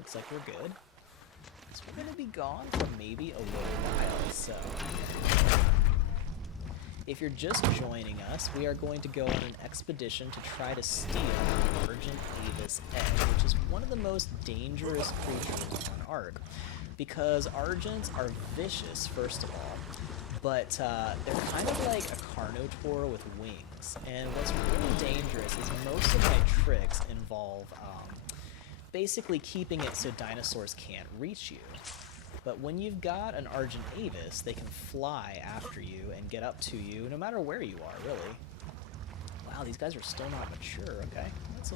Looks like we're good. So we're going to be gone for maybe a little while, so... If you're just joining us, we are going to go on an expedition to try to steal an Argent Eggs egg, which is one of the most dangerous creatures on Ark. Because Argents are vicious, first of all, but they're kind of like a Carnotaur with wings. And what's really dangerous is most of my tricks involve basically keeping it so dinosaurs can't reach you. But when you've got an Argent Eggs, they can fly after you and get up to you no matter where you are, really. Wow, these guys are still not mature. Okay, I'm just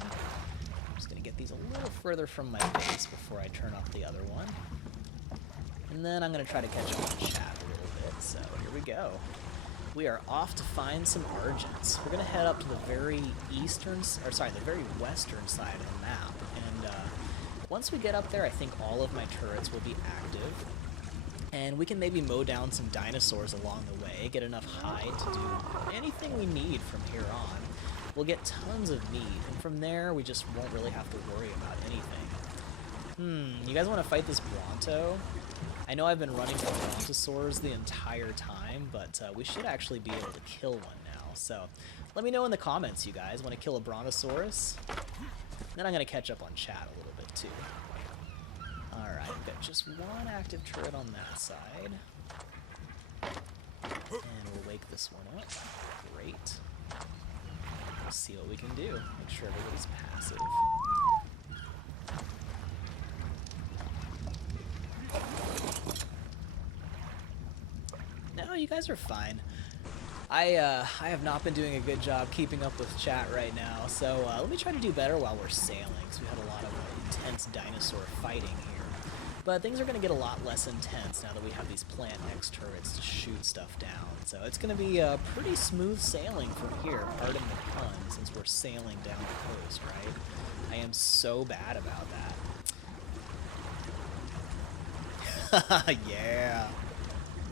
going to get these a little further from my base before I turn off the other one. And then I'm going to try to catch up on chat a little bit, so here we go. We are off to find some Argents. We're going to head up to the very the very western side of the map, and once we get up there, I think all of my turrets will be active, and we can maybe mow down some dinosaurs along the way, get enough hide to do anything we need from here on. We'll get tons of meat, and from there, we just won't really have to worry about anything. You guys want to fight this Bronto? I know I've been running from Brontosaurs the entire time, but we should actually be able to kill one now. So let me know in the comments, you guys. Want to kill a Brontosaurus? Then I'm going to catch up on chat a little bit, too. Alright, we've got just one active turret on that side. And we'll wake this one up. Great. We'll see what we can do. Make sure everybody's passive. No, you guys are fine. I have not been doing a good job keeping up with chat right now, so let me try to do better while we're sailing, because we had a lot of intense dinosaur fighting here. But things are going to get a lot less intense now that we have these Plant X turrets to shoot stuff down. So it's going to be pretty smooth sailing from here, pardon the pun, since we're sailing down the coast, right? I am so bad about that. Yeah!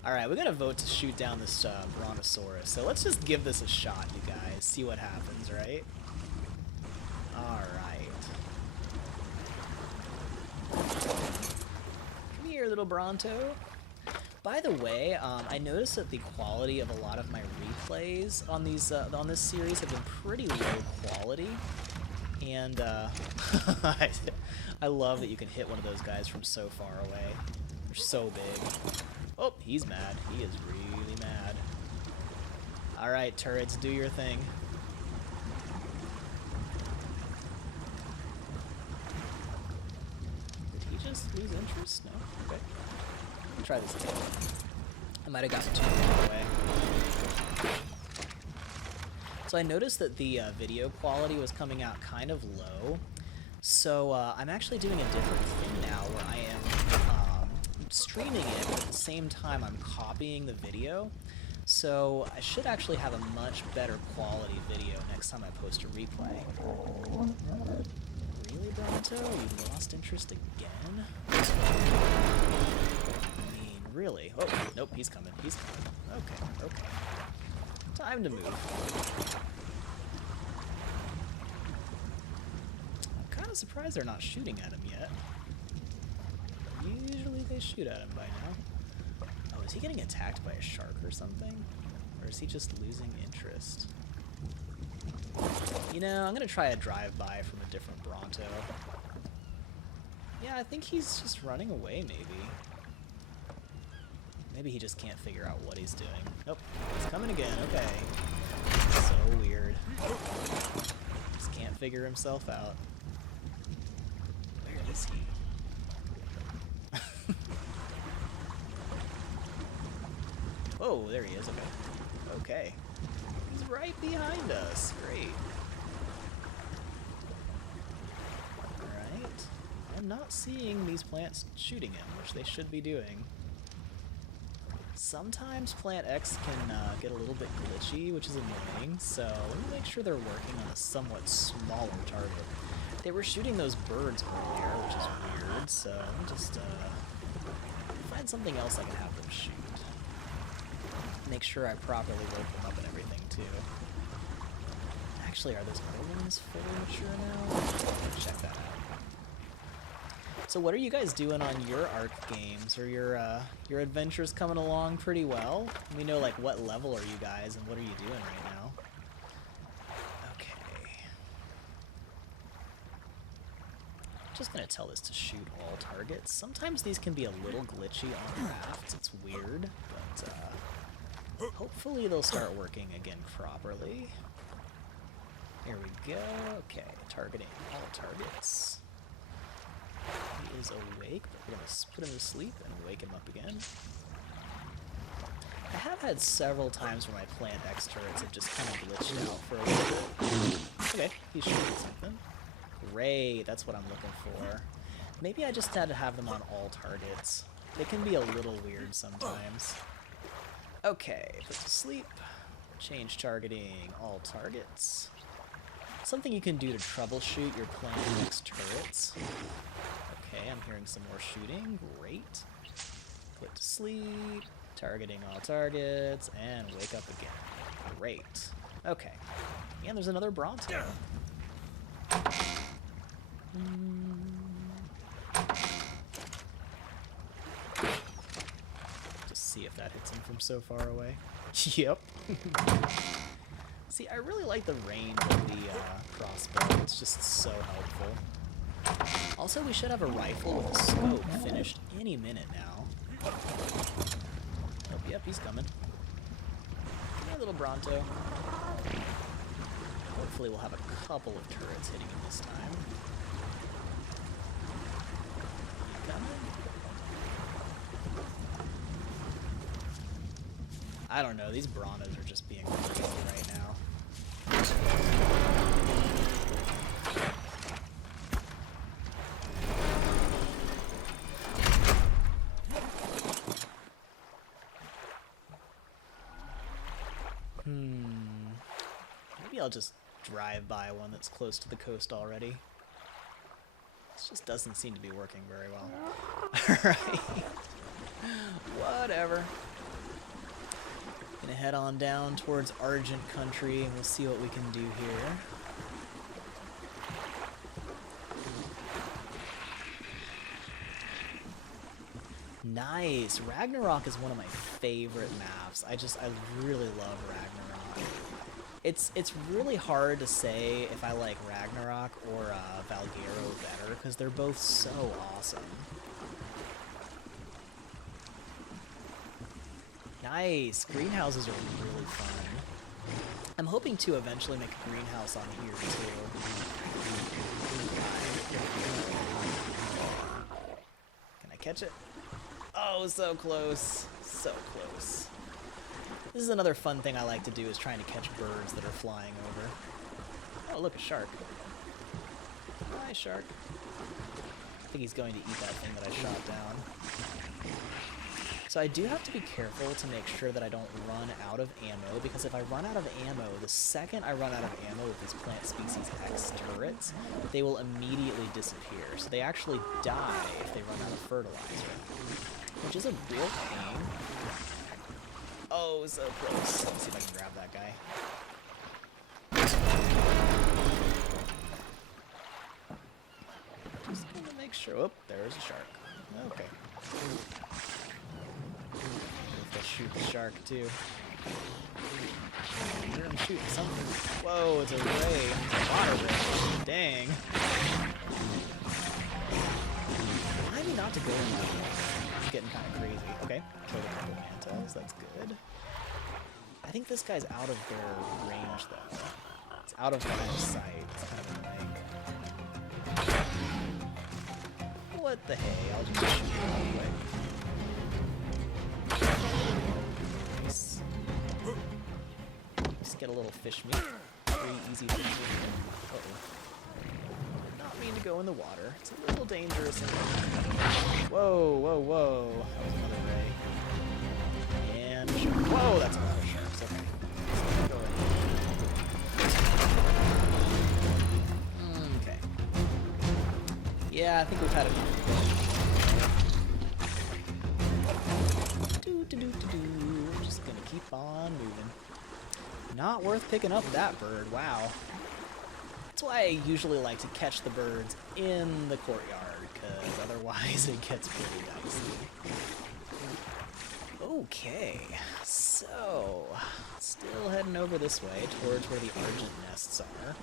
Alright, we're gonna vote to shoot down this Brontosaurus, so let's just give this a shot, you guys. See what happens, right? Alright. Come here, little Bronto. By the way, I noticed that the quality of a lot of my replays on these on this series have been pretty low quality. And I love that you can hit one of those guys from so far away. They're so big. Oh, he's mad. He is really mad. Alright, turrets, do your thing. Did he just lose interest? No? Okay. Let's try this again. I might have gotten too far away. So I noticed that the video quality was coming out kind of low. So I'm actually doing a different thing now where I am streaming it, but at the same time I'm copying the video, so I should actually have a much better quality video next time I post a replay. Really, Bronto? You lost interest again? I mean, really? Oh, nope, he's coming. He's coming. Okay, okay. Time to move. I'm kind of surprised they're not shooting at him yet. Usually they shoot at him by now. Oh, is he getting attacked by a shark or something? Or is he just losing interest? You know, I'm gonna try a drive-by from a different Bronto. Yeah, I think he's just running away, maybe. Maybe he just can't figure out what he's doing. Nope, he's coming again, okay. So weird. Just can't figure himself out. Where is he? Oh, there he is. Okay. Okay. He's right behind us. Great. Alright. I'm not seeing these plants shooting him, which they should be doing. Sometimes Plant X can get a little bit glitchy, which is annoying, so let me make sure they're working on a somewhat smaller target. They were shooting those birds earlier, which is weird, so let me just find something else I can have them shoot. Make sure I properly woke them up and everything, too. Actually, are those other ones fully mature now? Check that out. So what are you guys doing on your Ark games? Are your adventures coming along pretty well? Let me know, like, what level are you guys and what are you doing right now? Okay. Just gonna tell this to shoot all targets. Sometimes these can be a little glitchy on rafts. It's weird, but hopefully they'll start working again properly. Here we go. Okay, targeting all targets. He is awake, but we're going to put him to sleep and wake him up again. I have had several times where my Plant X turrets have just kind of glitched out for a little bit. Okay, he's shooting something. Great, that's what I'm looking for. Maybe I just had to have them on all targets. They can be a little weird sometimes. Okay, put to sleep. Change targeting, all targets. Something you can do to troubleshoot your Plant X turrets. Okay, I'm hearing some more shooting. Great. Put to sleep. Targeting all targets. And wake up again. Great. Okay. And there's another Bronto. Just see if that hits him from so far away. Yep. See, I really like the range of the crossbow. It's just so helpful. Also, we should have a rifle with a scope finished any minute now. Oh, yep, he's coming. Come here, little Bronto. Hopefully we'll have a couple of turrets hitting him this time. Coming. I don't know, these Brontos are just being crazy right now. Maybe I'll just drive by one that's close to the coast already. This just doesn't seem to be working very well. Alright. Whatever. Gonna head on down towards Argent Country and we'll see what we can do here. Nice! Ragnarok is one of my favorite maps. I really love Ragnarok. It's really hard to say if I like Ragnarok or Valguero better, because they're both so awesome. Nice! Greenhouses are really fun. I'm hoping to eventually make a greenhouse on here, too. Can I catch it? Oh, so close. So close. This is another fun thing I like to do, is trying to catch birds that are flying over. Oh, look, a shark. Hi, shark. I think he's going to eat that thing that I shot down. So I do have to be careful to make sure that I don't run out of ammo, because if I run out of ammo, the second I run out of ammo with these Plant Species X turrets, they will immediately disappear. So they actually die if they run out of fertilizer, which is a real pain. Oh, so close. Let's see if I can grab that guy. Just gonna make sure. Oh, there's a shark. Okay. They'll shoot the shark too. I hear him shooting something. Whoa, it's a ray. It's a water ray. Dang. Remind me not to go in that way. It's getting kind of crazy. Okay, killed a couple mantas. That's good. I think this guy's out of their range though. It's out of line of sight. It's kind of annoying. What the hey? I'll just shoot him real quick. Nice. Just get a little fish meat. Pretty easy fish meat. Uh-oh. Not mean to go in the water. It's a little dangerous. Whoa, whoa, whoa. That was another ray. And a shark. Whoa, that's a lot of sharks. Okay. Let's go ahead. Okay. Yeah, I think we've had enough. I'm just gonna keep on moving. Not worth picking up that bird. Wow. That's why I usually like to catch the birds in the courtyard, because otherwise guys, it gets pretty dicey. Okay, so still heading over this way towards where the Argent nests are.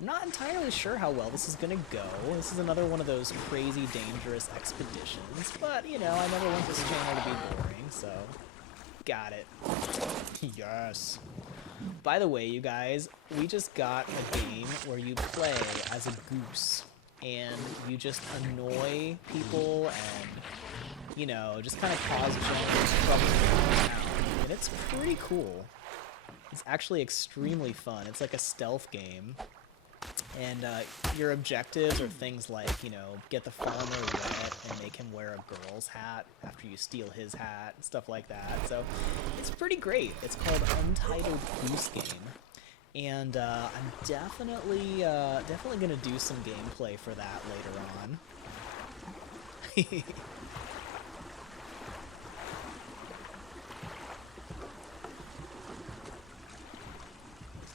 I'm not entirely sure how well this is gonna go. This is another one of those crazy dangerous expeditions, but you know, I never want this channel to be boring, so got it. Yes. By the way, you guys, we just got a game where you play as a goose and you just annoy people and, you know, just kind of cause general trouble around. And it's pretty cool. It's actually extremely fun. It's like a stealth game. And your objectives are things like, you know, get the farmer wet and make him wear a girl's hat after you steal his hat, and stuff like that. So it's pretty great. It's called Untitled Goose Game. And I'm definitely going to do some gameplay for that later on.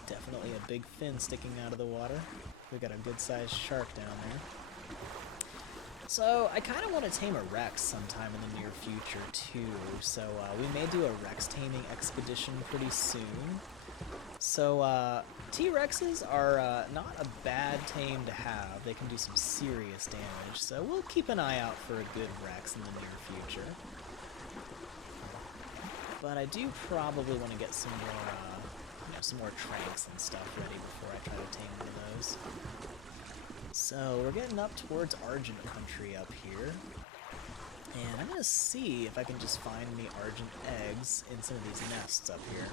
Definitely a big fin sticking out of the water. We got a good-sized shark down there. So I kind of want to tame a Rex sometime in the near future too. So we may do a Rex taming expedition pretty soon. So T-Rexes are not a bad tame to have. They can do some serious damage. So we'll keep an eye out for a good Rex in the near future. But I do probably want to get some more tranks and stuff ready before I try to tame one of those. So we're getting up towards Argent country up here. And I'm going to see if I can just find any Argent eggs in some of these nests up here.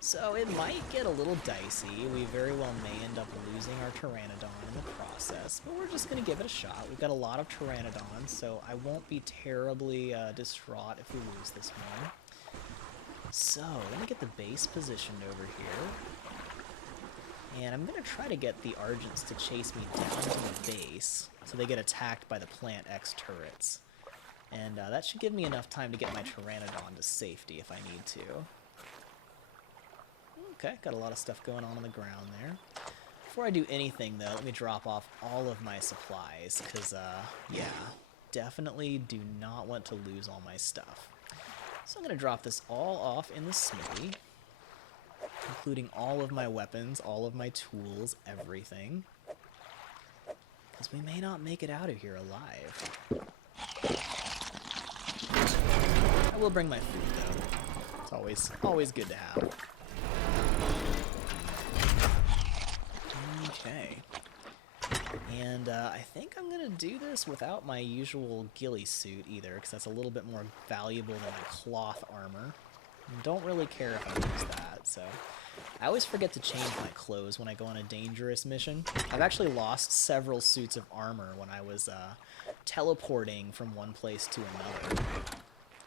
So it might get a little dicey. We very well may end up losing our Pteranodon in the process, but we're just going to give it a shot. We've got a lot of Pteranodons, so I won't be terribly distraught if we lose this one. So, let me get the base positioned over here. And I'm going to try to get the Argents to chase me down to the base, so they get attacked by the Plant X turrets. And that should give me enough time to get my Pteranodon to safety if I need to. Okay, got a lot of stuff going on the ground there. Before I do anything, though, let me drop off all of my supplies, because, yeah, definitely do not want to lose all my stuff. So I'm going to drop this all off in the smithy, including all of my weapons, all of my tools, everything. Because we may not make it out of here alive. I will bring my food, though. It's always good to have. Okay. And I think I'm going to do this without my usual ghillie suit either, because that's a little bit more valuable than my cloth armor. And don't really care if I lose that, so... I always forget to change my clothes when I go on a dangerous mission. I've actually lost several suits of armor when I was teleporting from one place to another.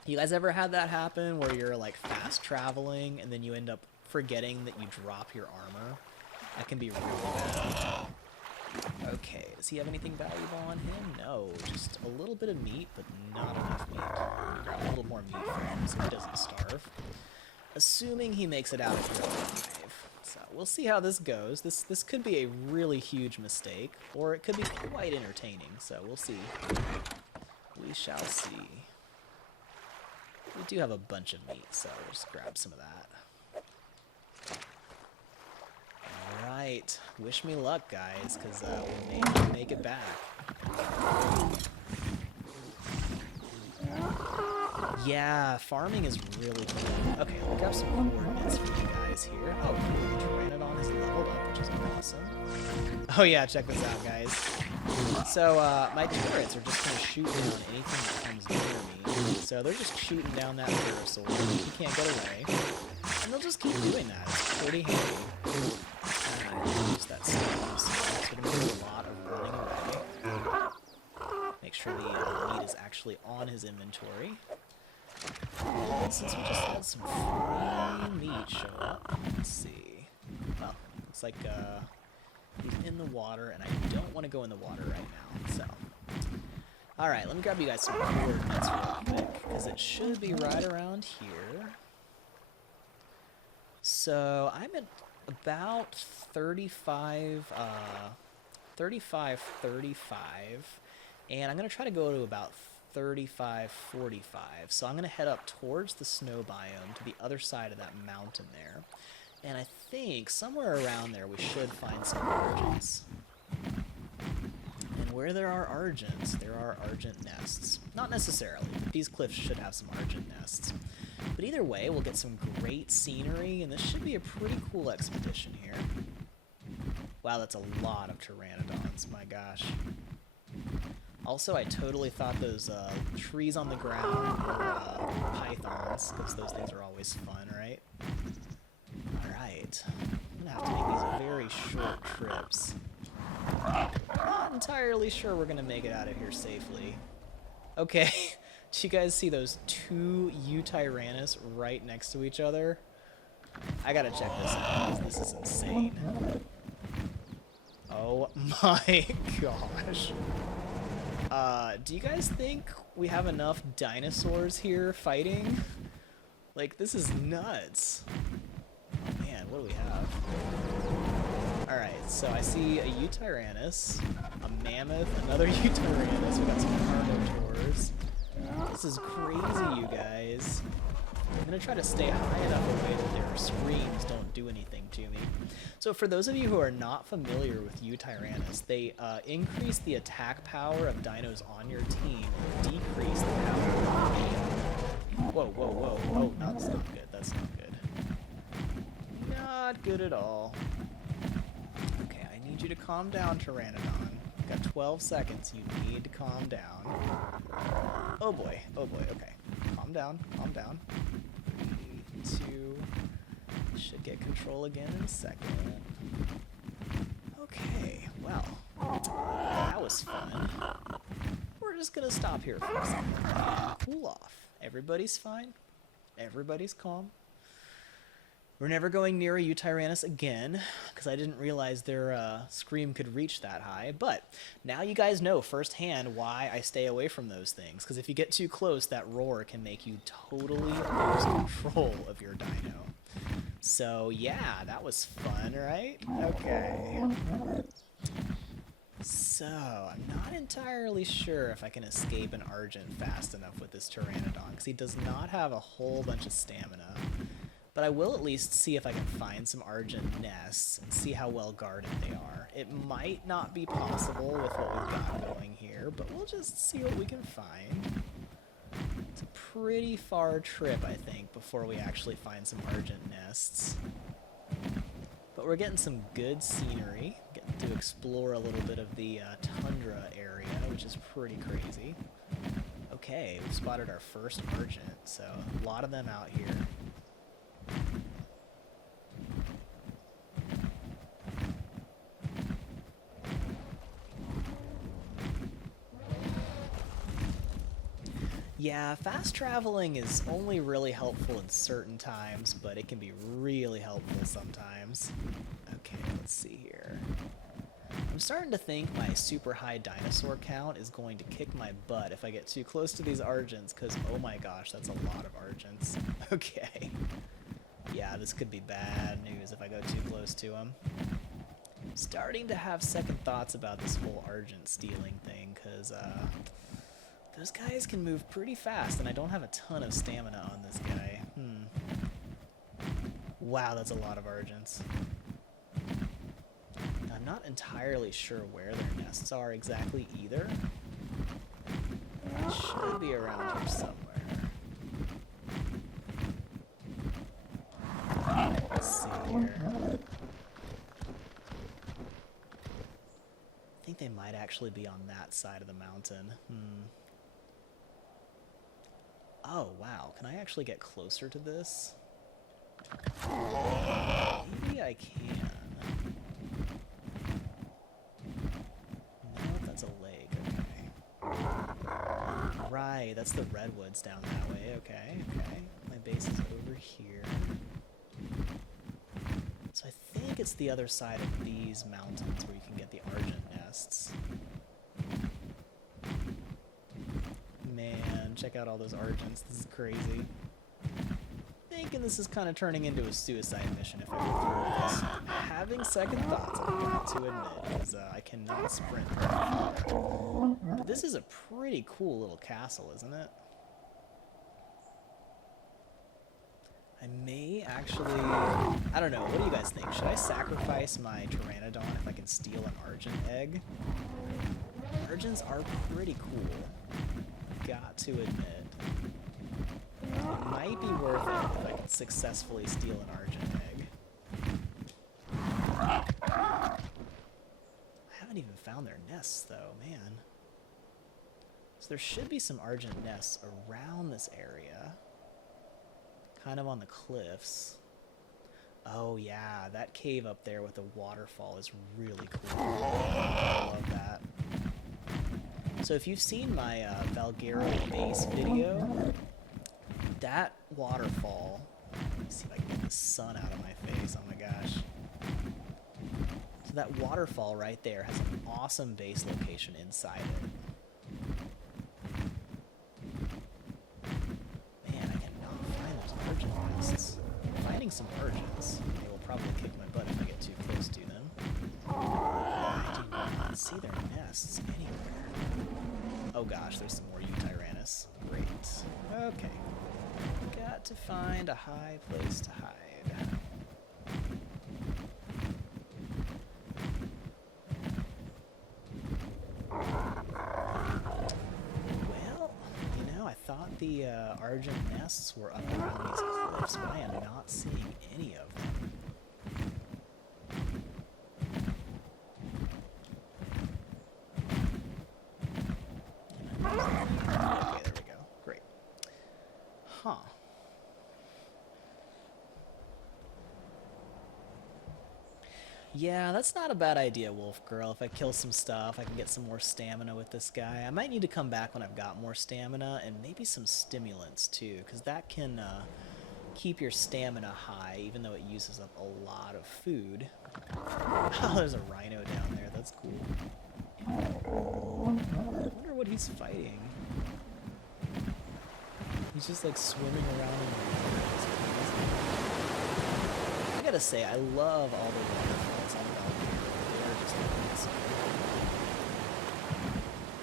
You guys ever had that happen where you're like fast traveling and then you end up forgetting that you drop your armor? That can be really bad. Okay, does he have anything valuable on him? No, just a little bit of meat, but not enough meat. Grab a little more meat for him so he doesn't starve. Assuming he makes it out of here alive. So we'll see how this goes. This could be a really huge mistake, or it could be quite entertaining, so we'll see. We shall see. We do have a bunch of meat, so we'll just grab some of that. Alright, wish me luck, guys, because we may not make it back. Yeah, farming is really cool. Okay, we'll grab some coordinates for you guys here. Oh, cool, the Pteranodon is leveled up, which is awesome. Oh yeah, check this out, guys. So, my turrets are just going to shoot down anything that comes near me. So they're just shooting down that Pterosaur. He can't get away. And they'll just keep doing that. It's pretty handy. I use that stuff, so we're going to do a lot of running away. Make sure the meat is actually on his inventory. And since we just had some free meat show up, let's see. Well, looks like he's in the water, and I don't want to go in the water right now, so. Alright, let me grab you guys some coordinates real quick, because it should be right around here. So, I'm at about 35, And I'm going to try to go to about 35, 45. So I'm going to head up towards the snow biome to the other side of that mountain there. And I think somewhere around there we should find some Argents. And where there are Argents, there are Argent nests. Not necessarily, but these cliffs should have some Argent nests. But either way, we'll get some great scenery, and this should be a pretty cool expedition here. Wow, that's a lot of Pteranodons, my gosh. Also, I totally thought those trees on the ground were pythons, because those things are always fun, right? Alright, I'm gonna have to make these very short trips. Not entirely sure we're gonna make it out of here safely. Okay, did you guys see those two Tyrannus right next to each other? I gotta check this out, because this is insane. Oh my gosh. Do you guys think we have enough dinosaurs here fighting? Like, this is nuts. Oh man, what do we have? Alright, so I see a Tyrannus, a mammoth, another Tyrannus, we got some carnotaurs. This is crazy, you guys. I'm gonna try to stay high enough away that their screams don't do anything to me. So for those of you who are not familiar with Tyrannus, they increase the attack power of dinos on your team and decrease the power of the... Whoa, whoa, whoa. Oh, that's not good. That's not good. Not good at all. Okay, I need you to calm down, Pteranodon. Got 12 seconds. You need to calm down. Oh boy. Oh boy. Okay. Calm down. Calm down. 3, 2... Should get control again in a second. Okay, well, that was fun. We're just gonna stop here for a second and cool off. Everybody's fine. Everybody's calm. We're never going near a Tyrannus again, because I didn't realize their scream could reach that high. But now you guys know firsthand why I stay away from those things, because if you get too close, that roar can make you totally lose control of your dino. So yeah, that was fun, right? Okay. So, I'm not entirely sure if I can escape an Argent fast enough with this Pteranodon, because he does not have a whole bunch of stamina. But I will at least see if I can find some Argent nests and see how well guarded they are. It might not be possible with what we've got going here, but we'll just see what we can find. It's a pretty far trip, I think, before we actually find some Argent nests. But we're getting some good scenery, getting to explore a little bit of the Tundra area, which is pretty crazy. Okay, we've spotted our first Argent, so a lot of them out here. Yeah, fast traveling is only really helpful in certain times, but it can be really helpful sometimes. Okay, let's see here. I'm starting to think my super high dinosaur count is going to kick my butt if I get too close to these Argents, because oh my gosh, that's a lot of Argents. Okay. Yeah, this could be bad news if I go too close to them. I'm starting to have second thoughts about this whole Argent stealing thing, because, those guys can move pretty fast, and I don't have a ton of stamina on this guy. Wow, that's a lot of Argents. I'm not entirely sure where their nests are exactly either. They should be around here somewhere. Let's see here. I think they might actually be on that side of the mountain. Oh, wow. Can I actually get closer to this? Maybe I can. No, that's a lake. Okay. Right, that's the redwoods down that way. Okay, okay. My base is over here. So I think it's the other side of these mountains where you can get the Argent nests. Man, check out all those Argents. This is crazy. I thinking this is kind of turning into a suicide mission if I go through this. I'm having second thoughts, I've got to admit, because I cannot sprint very far. But this is a pretty cool little castle, isn't it? I may actually... I don't know, what do you guys think? Should I sacrifice my Pteranodon if I can steal an Argent Egg? Argents are pretty cool. Got to admit. It might be worth it if I can successfully steal an Argent Egg. I haven't even found their nests, though, man. So there should be some Argent nests around this area. Kind of on the cliffs. Oh yeah, that cave up there with the waterfall is really cool. I love that. So if you've seen my Valguero base video, that waterfall, let me see if I can get the sun out of my face, oh my gosh. So that waterfall right there has an awesome base location inside it. Finding some Argents. They will probably kick my butt if I get too close to them. I do not see their nests anywhere. Oh gosh, there's some more Tyrannus. Great. Okay. Got to find a high place to hide. Well, you know, I thought the Argent nests were up around these cliffs, but I am not seeing any of them. Okay, there we go. Great. Huh. Yeah, that's not a bad idea, Wolf Girl. If I kill some stuff, I can get some more stamina with this guy. I might need to come back when I've got more stamina, and maybe some stimulants too, because that can keep your stamina high, even though it uses up a lot of food. Oh, there's a rhino down there. That's cool. I wonder what he's fighting. He's just like swimming around in the water. I gotta say, I love all the waterfalls on Valguero. They're just amazing.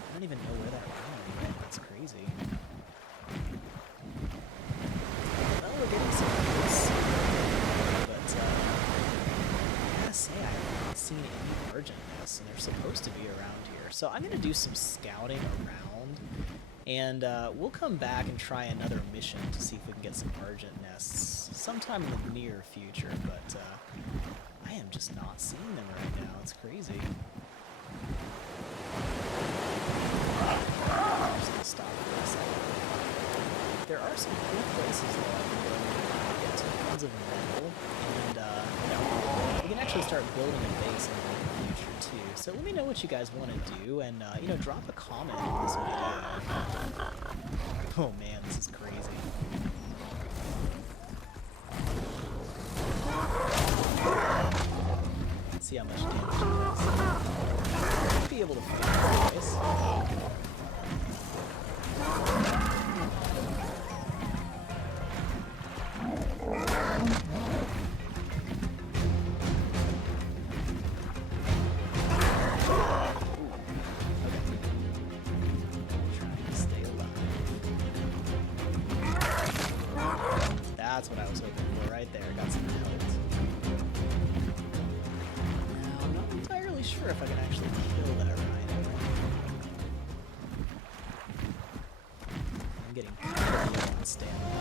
I don't even know where that rhino went. That's crazy. Well, we're getting some hits. But, I gotta say, I haven't seen any Argent nests, and they're supposed to be around here. So I'm gonna do some scouting around, and we'll come back and try another mission to see if we can get some Argent nests sometime in the near future, but I am just not seeing them right now. It's crazy. I'm just gonna stop for a second. There are some cool places though I can go and get tons of metal, and you know, we can actually start building a base in the near future too. So let me know what you guys want to do, and you know, drop a comment on this video. Oh man, this is crazy. Let's see how much damage it does. Might be able to fight this. That's what I was hoping for right there. Got some health. Now, I'm not entirely sure if I can actually kill that rhino. I'm getting kind of low on stamina.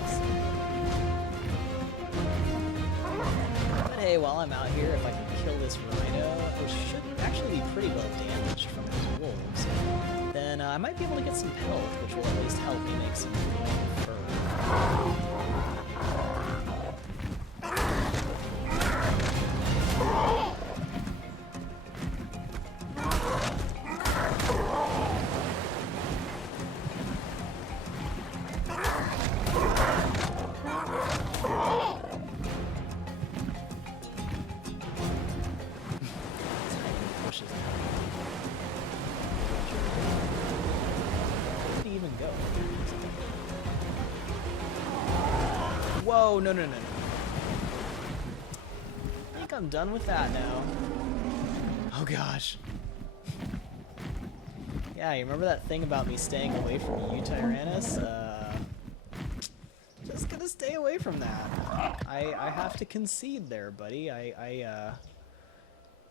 But hey, while I'm out here, if I can kill this rhino, which should actually be pretty well damaged from those wolves, then I might be able to get some pelt, which will at least help me make some fur. Whoa, no, no, no, no. I think I'm done with that now. Oh gosh. Yeah, you remember that thing about me staying away from you, Tyrannus? Just gonna stay away from that. I have to concede there, buddy.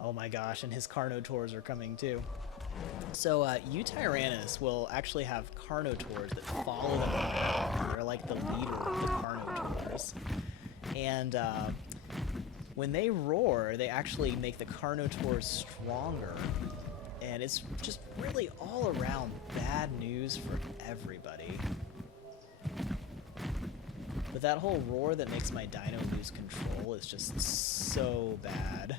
Oh my gosh, and his Carnotaurs are coming too. So, Tyrannus will actually have Carnotaurs that follow them around. They're like the leader of the Carnotaurs. And, when they roar, they actually make the Carnotaurs stronger. And it's just really all around bad news for everybody. But that whole roar that makes my dino lose control is just so bad.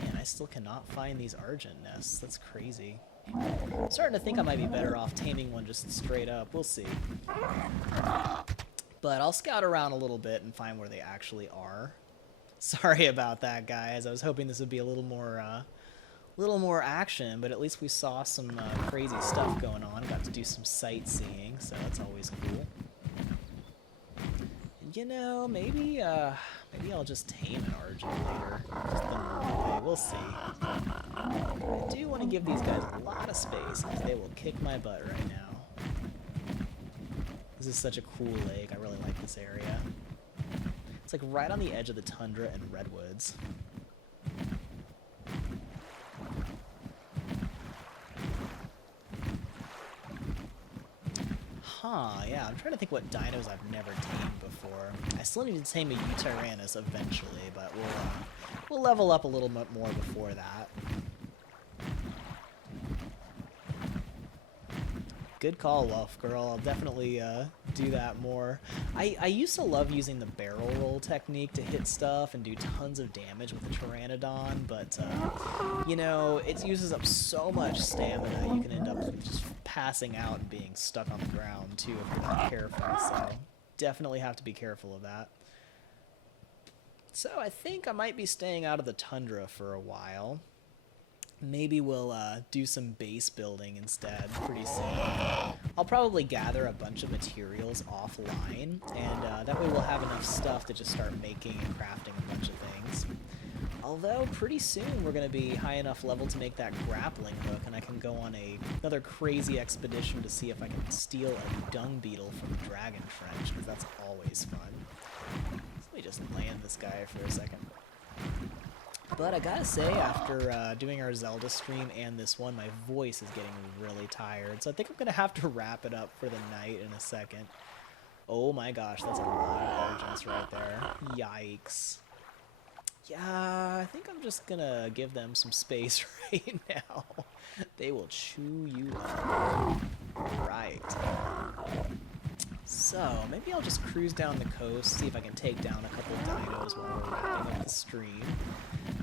Man, I still cannot find these Argent nests. That's crazy. I'm starting to think I might be better off taming one just straight up. We'll see. But I'll scout around a little bit and find where they actually are. Sorry about that, guys. I was hoping this would be a little more action, but at least we saw some crazy stuff going on. Got to do some sightseeing, so that's always cool. And, you know, maybe I'll just tame an Argent later. Just the normal way. We'll see. I do want to give these guys a lot of space, because they will kick my butt right now. This is such a cool lake. I really like this area. It's like right on the edge of the tundra and redwoods. Huh, yeah, I'm trying to think what dinos I've never tamed before. I still need to tame a Tyrannus eventually, but we'll level up a little bit more before that. Good call, Wolf Girl. I'll definitely do that more. I used to love using the barrel roll technique to hit stuff and do tons of damage with the Pteranodon, but, you know, it uses up so much stamina you can end up just passing out and being stuck on the ground, too, if you're not careful, so definitely have to be careful of that. So I think I might be staying out of the tundra for a while. Maybe we'll do some base building instead pretty soon. I'll probably gather a bunch of materials offline, and that way we'll have enough stuff to just start making and crafting a bunch of things. Although pretty soon we're going to be high enough level to make that grappling hook, and I can go on another crazy expedition to see if I can steal a dung beetle from the Dragon Trench, because that's always fun. So let me just land this guy for a second. But I gotta say, after doing our Zelda stream and this one, my voice is getting really tired. So I think I'm gonna have to wrap it up for the night in a second. Oh my gosh, that's a lot of Argents right there. Yikes. Yeah, I think I'm just gonna give them some space right now. They will chew you up. Right. So, maybe I'll just cruise down the coast, see if I can take down a couple of dinos while we're wrapping up the stream.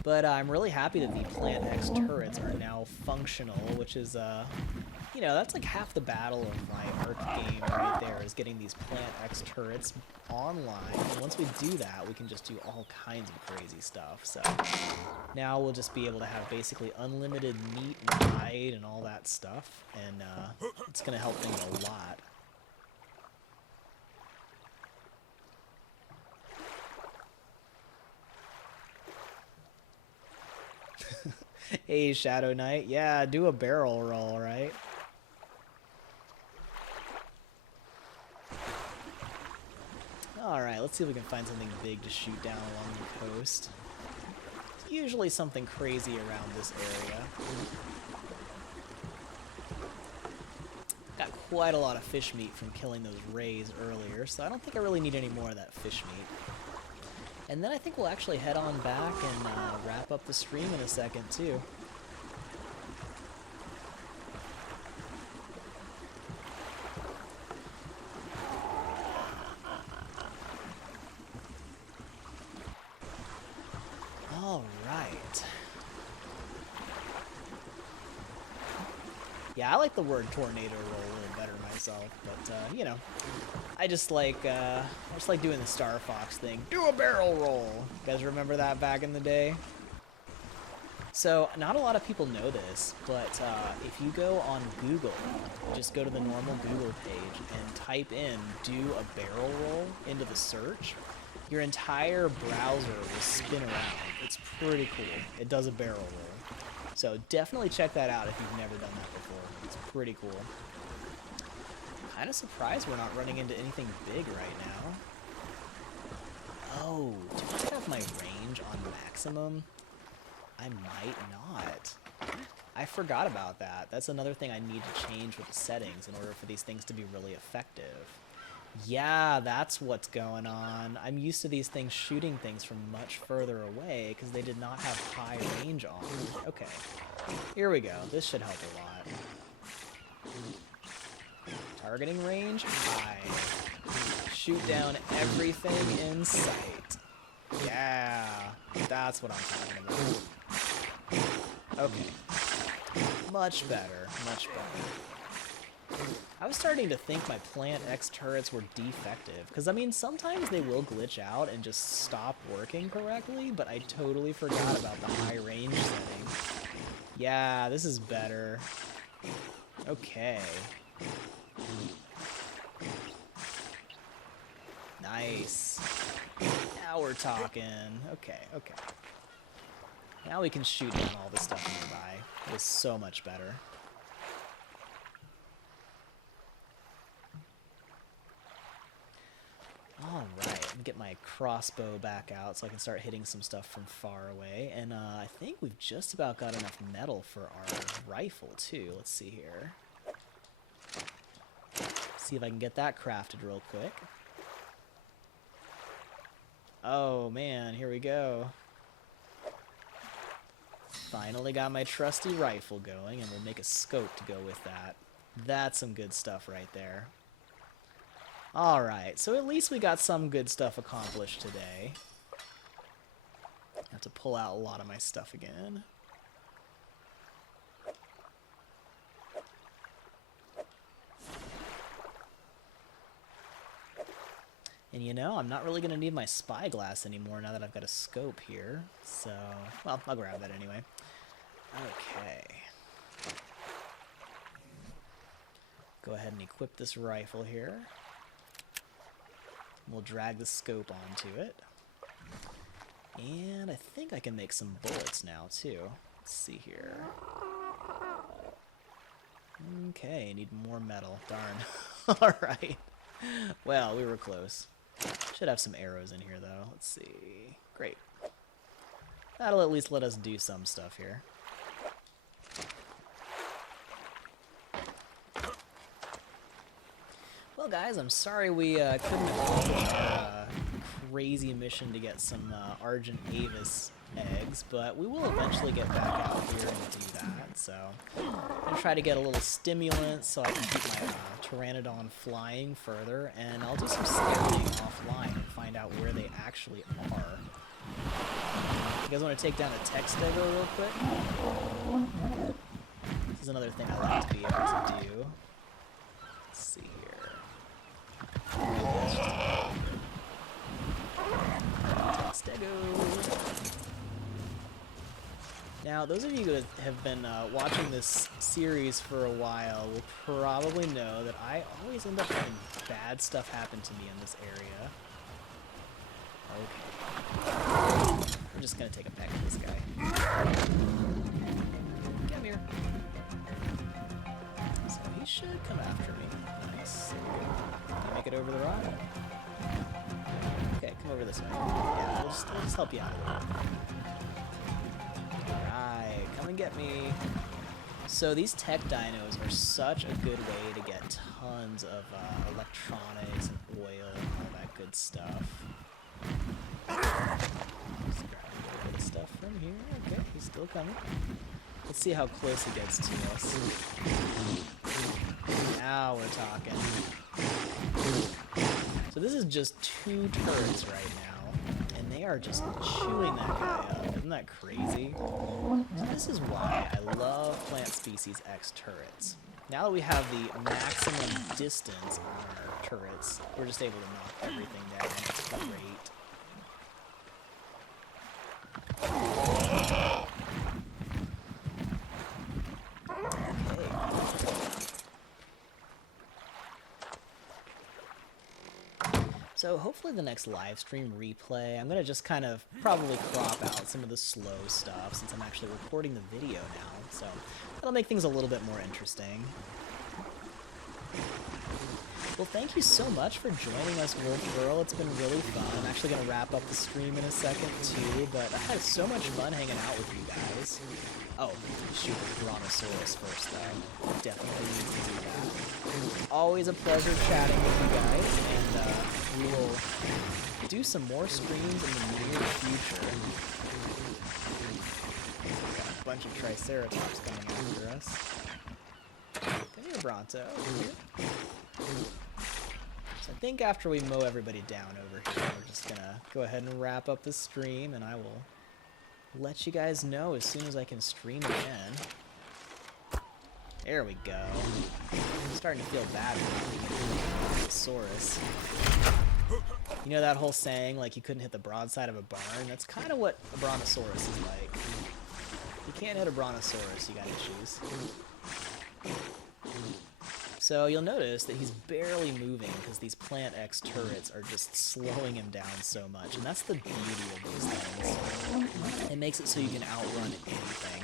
But I'm really happy that the Plant X turrets are now functional, which is, you know, that's like half the battle of my Ark game right there, is getting these Plant X turrets online. And once we do that, we can just do all kinds of crazy stuff. So now we'll just be able to have basically unlimited meat and hide and all that stuff, and it's going to help things a lot. Hey, Shadow Knight. Yeah, do a barrel roll, right? Alright, let's see if we can find something big to shoot down along the coast. There's usually something crazy around this area. Got quite a lot of fish meat from killing those rays earlier, so I don't think I really need any more of that fish meat. And then I think we'll actually head on back and wrap up the stream in a second, too. All right. Yeah, I like the word tornado roll a little better myself, but, you know. I just like doing the Star Fox thing. Do a barrel roll. You guys remember that back in the day? So, not a lot of people know this, but if you go on Google, just go to the normal Google page and type in "do a barrel roll" into the search, your entire browser will spin around. It's pretty cool. It does a barrel roll. So definitely check that out if you've never done that before. It's pretty cool. Kind of surprised we're not running into anything big right now. Oh, do I have my range on maximum? I might not. I forgot about that. That's another thing I need to change with the settings in order for these things to be really effective. Yeah, that's what's going on. I'm used to these things shooting things from much further away because they did not have high range on. Okay, here we go. This should help a lot. Targeting range, high. Shoot down everything in sight. Yeah, that's what I'm talking about. Okay, much better, much better. I was starting to think my Plant X turrets were defective, because I mean sometimes they will glitch out and just stop working correctly, but I totally forgot about the high range setting. Yeah, this is better. Okay. Nice. Now we're talking. Okay, okay. Now we can shoot down all the stuff nearby. It is so much better. Alright, let me get my crossbow back out so I can start hitting some stuff from far away. And I think we've just about got enough metal for our rifle, too. Let's see here. See if I can get that crafted real quick. Oh, man, here we go. Finally got my trusty rifle going, and we'll make a scope to go with that. That's some good stuff right there. Alright, so at least we got some good stuff accomplished today. I have to pull out a lot of my stuff again. And you know, I'm not really going to need my spyglass anymore now that I've got a scope here. So, well, I'll grab that anyway. Okay. Go ahead and equip this rifle here. We'll drag the scope onto it. And I think I can make some bullets now, too. Let's see here. Okay, need more metal. Darn. Alright. Well, we were close. Should have some arrows in here, though. Let's see. Great. That'll at least let us do some stuff here. Well, guys, I'm sorry we couldn't complete our crazy mission to get some Argent Eggs, but we will eventually get back out here and do that. So I'm going to try to get a little stimulant so I can keep my Pteranodon flying further, and I'll do some scouting offline and find out where they actually are. You guys want to take down a tech stego real quick? This is another thing I like to be able to do. Let's see here. Now, those of you who have been watching this series for a while will probably know that I always end up having bad stuff happen to me in this area. Okay. We're just gonna take a peck at this guy. Come here. So he should come after me. Nice. Can I make it over the rock? Okay, come over this way. Yeah, we'll just help you out a little. Alright, come and get me. So these tech dinos are such a good way to get tons of electronics and oil and all that good stuff. Just grab a little bit of stuff from here. Okay, he's still coming. Let's see how close he gets to us. Now we're talking. So this is just 2 turrets right now, and they are just chewing that guy up. Isn't that crazy? So this is why I love Plant Species X turrets. Now that we have the maximum distance on our turrets, we're just able to knock everything down. It's great. So hopefully the next live stream replay, I'm going to just kind of probably crop out some of the slow stuff since I'm actually recording the video now. So that'll make things a little bit more interesting. Well, thank you so much for joining us, Wolf Girl. It's been really fun. I'm actually going to wrap up the stream in a second, too, but I had so much fun hanging out with you guys. Oh, shoot the Brontosaurus first, though. Definitely need to do that. Always a pleasure chatting with you guys, and we will do some more streams in the near future. Got a bunch of Triceratops coming after us. Come here, Bronto. So I think after we mow everybody down over here, we're just gonna go ahead and wrap up the stream, and I will let you guys know as soon as I can stream again. There we go. I'm starting to feel bad for Brontosaurus. You know that whole saying, like, you couldn't hit the broadside of a barn? That's kind of what a Brontosaurus is like. You can't hit a Brontosaurus, you got issues. So you'll notice that he's barely moving because these Plant X turrets are just slowing him down so much, and that's the beauty of these things. It makes it so you can outrun anything.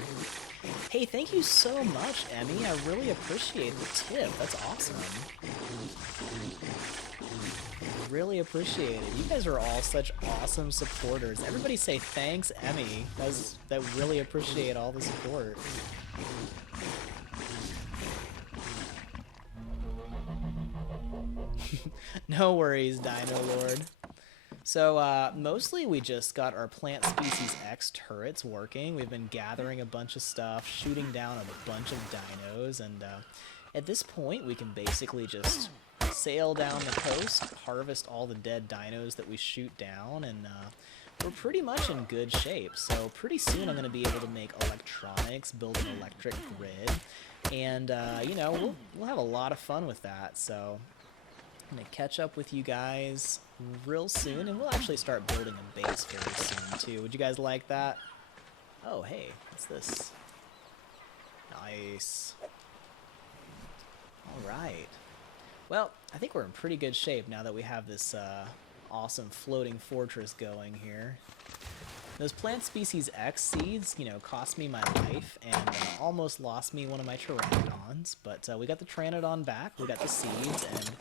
Hey, thank you so much, Emmy. I really appreciate the tip. That's awesome. Really appreciate it. You guys are all such awesome supporters. Everybody say thanks, Emmy. That really appreciate all the support. No worries, Dino Lord. So, mostly we just got our Plant Species X turrets working. We've been gathering a bunch of stuff, shooting down a bunch of dinos, and at this point we can basically just sail down the coast, harvest all the dead dinos that we shoot down, and we're pretty much in good shape. So pretty soon I'm going to be able to make electronics, build an electric grid, and, you know, we'll have a lot of fun with that. So I'm going to catch up with you guys real soon, and we'll actually start building a base very soon, too. Would you guys like that? Oh, hey, what's this? Nice. Alright. Well, I think we're in pretty good shape now that we have this awesome floating fortress going here. Those Plant Species X seeds, you know, cost me my life and almost lost me one of my Pteranodons, but we got the Pteranodon back, we got the seeds, and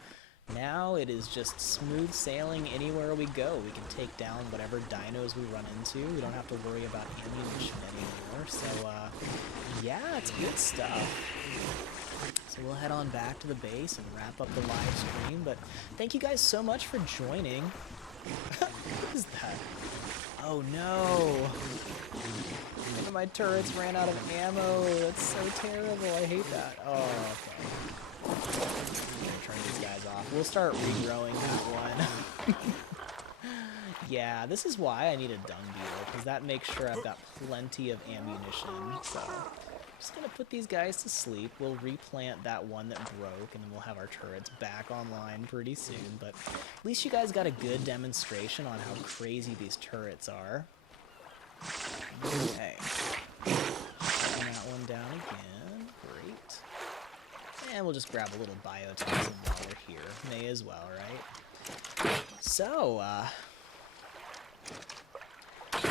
now it is just smooth sailing anywhere we go. We can take down whatever dinos we run into. We don't have to worry about ammunition anymore. So, yeah, it's good stuff. So we'll head on back to the base and wrap up the live stream. But thank you guys so much for joining. What is that? Oh, no. One of my turrets ran out of ammo. That's so terrible. I hate that. Oh, okay. Turn these guys off. We'll start regrowing that one. Yeah, this is why I need a dung beetle, because that makes sure I've got plenty of ammunition. So just gonna put these guys to sleep. We'll replant that one that broke, and then we'll have our turrets back online pretty soon. But at least you guys got a good demonstration on how crazy these turrets are. Okay. Shutting that one down again. Great. And we'll just grab a little biotoxin while we're here. May as well, right? So,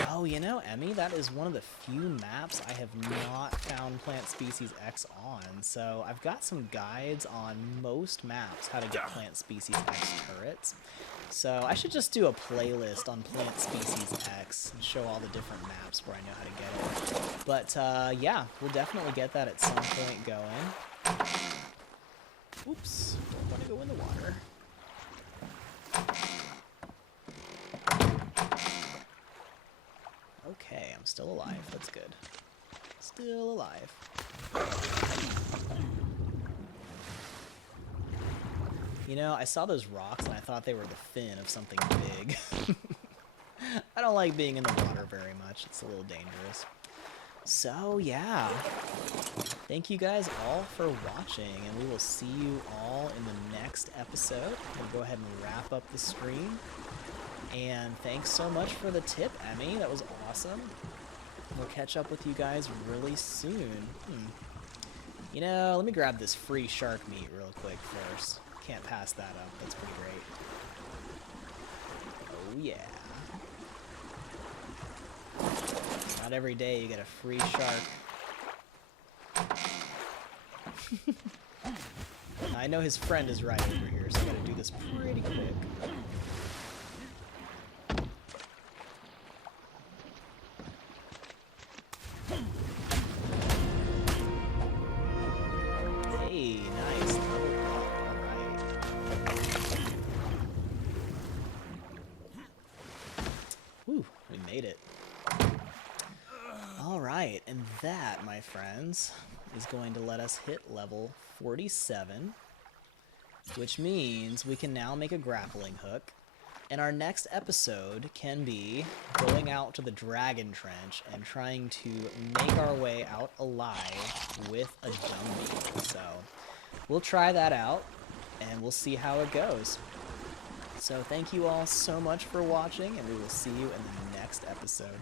oh, you know, Emmy, that is one of the few maps I have not found Plant Species X on. So I've got some guides on most maps how to get Plant Species X turrets. So I should just do a playlist on Plant Species X and show all the different maps where I know how to get it. But, yeah, we'll definitely get that at some point going. Oops, don't want to go in the water. Okay, I'm still alive. That's good. Still alive. You know, I saw those rocks and I thought they were the fin of something big. I don't like being in the water very much. It's a little dangerous. So, yeah. Thank you guys all for watching, and we will see you all in the next episode. We'll go ahead and wrap up the stream. And thanks so much for the tip, Emmy. That was awesome. We'll catch up with you guys really soon. You know, let me grab this free shark meat real quick first. Can't pass that up. That's pretty great. yeah. Not every day you get a free shark. I know his friend is right over here, so I gotta do this pretty quick. Hey, nice. Level up. Alright. Whew, we made it. Alright, and that, my friends, is going to let us hit level 47, which means we can now make a grappling hook, and our next episode can be going out to the Dragon Trench and trying to make our way out alive with a dummy. So we'll try that out, and we'll see how it goes. So thank you all so much for watching, and we will see you in the next episode.